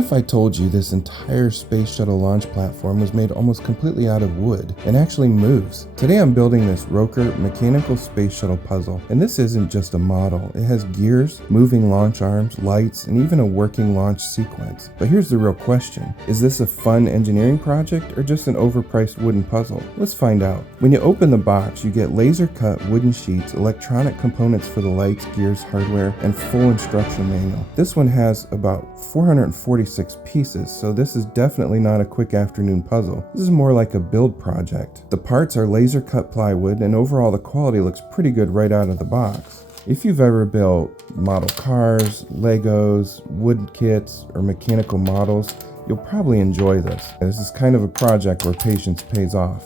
if I told you this entire space shuttle launch platform was made almost completely out of wood and actually moves? Today I'm building this ROKR mechanical space shuttle puzzle, and this isn't just a model. It has gears, moving launch arms, lights, and even a working launch sequence. But here's the real question. Is this a fun engineering project or just an overpriced wooden puzzle? Let's find out. When you open the box, you get laser-cut wooden sheets, electronic components for the lights, gears, hardware, and full instruction manual. This one has about 446 pieces, so this is definitely not a quick afternoon puzzle. This is more like a build project. The parts are laser-cut plywood, and overall the quality looks pretty good right out of the box. If you've ever built model cars, Legos, wood kits, or mechanical models, you'll probably enjoy this. This is kind of a project where patience pays off.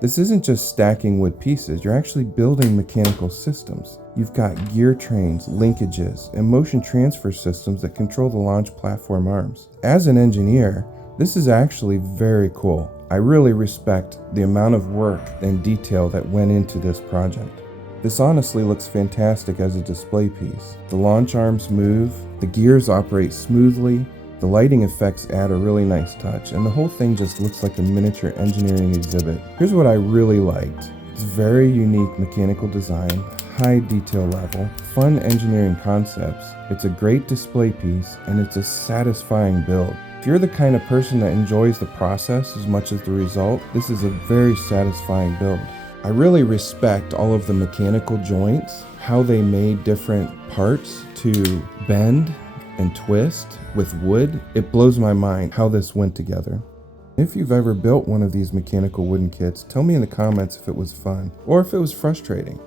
This isn't just stacking wood pieces, you're actually building mechanical systems. You've got gear trains, linkages, and motion transfer systems that control the launch platform arms. As an engineer, this is actually very cool. I really respect the amount of work and detail that went into this project. This honestly looks fantastic as a display piece. The launch arms move, the gears operate smoothly, the lighting effects add a really nice touch, and the whole thing just looks like a miniature engineering exhibit. Here's what I really liked. It's very unique mechanical design, high detail level, fun engineering concepts. It's a great display piece, and it's a satisfying build. If you're the kind of person that enjoys the process as much as the result, this is a very satisfying build. I really respect all of the mechanical joints, how they made different parts to bend and twist with wood. It blows my mind how this went together. If you've ever built one of these mechanical wooden kits, tell me in the comments if it was fun or if it was frustrating.